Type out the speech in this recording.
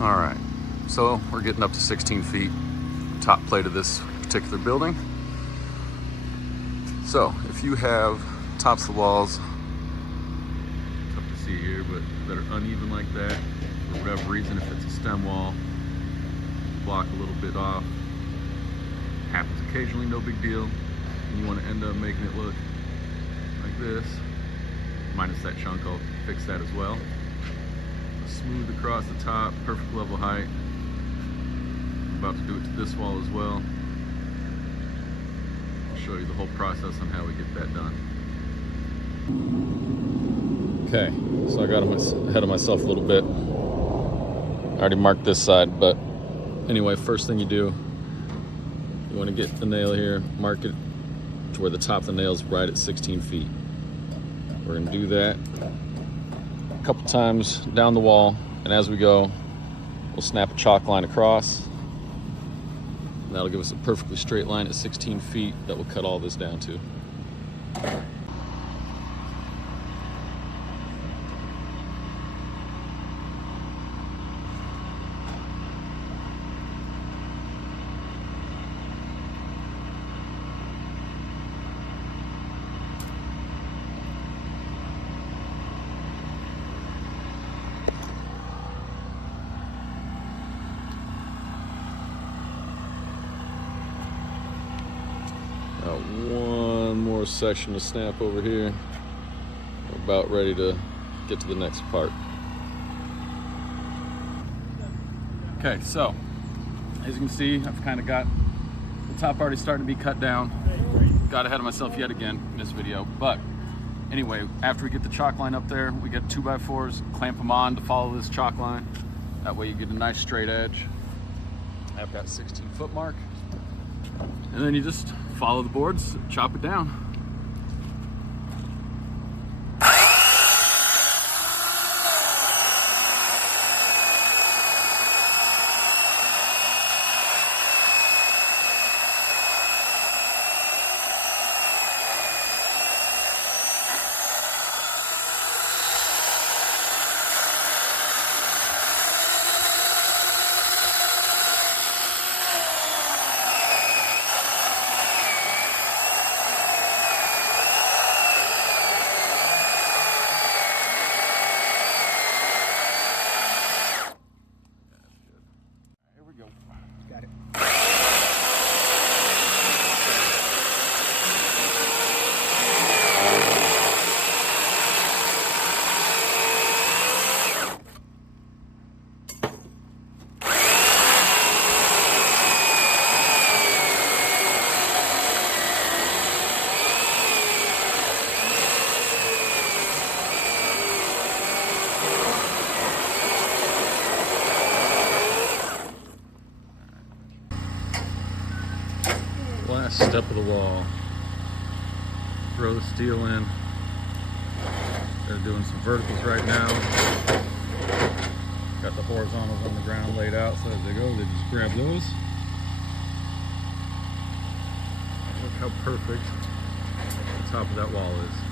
All right, so we're getting up to 16 feet, top plate of this particular building. So if you have tops of the walls, tough to see here, but that are uneven like that, for whatever reason, if it's a stem wall, block a little bit off, happens occasionally, no big deal, and you want to end up making it look like this, minus that chunk, I'll fix that as well. Smooth across the top, perfect level height. I'm about to do it to this wall as well. I'll show you the whole process on how we get that done. Okay, so I got ahead of myself a little bit. I already marked this side, but anyway, first thing you do, you want to get the nail here, mark it to where the top of the nail is right at 16 feet. We're going to do that a couple times down the wall, and as we go, we'll snap a chalk line across, and that'll give us a perfectly straight line at 16 feet that will cut all this down to. One more section to snap over here. We're about ready to get to the next part. Okay, so as you can see, I've kind of got the top already starting to be cut down. Got ahead of myself yet again in this video, but anyway, after we get the chalk line up there, we get 2x4s, clamp them on to follow this chalk line. That way you get a nice straight edge at that 16-foot mark. And then you just follow the boards, chop it down. Got it. Last step of the wall. Throw the steel in. They're doing some verticals right now. Got the horizontals on the ground laid out, so as they go, they just grab those. Look how perfect the top of that wall is.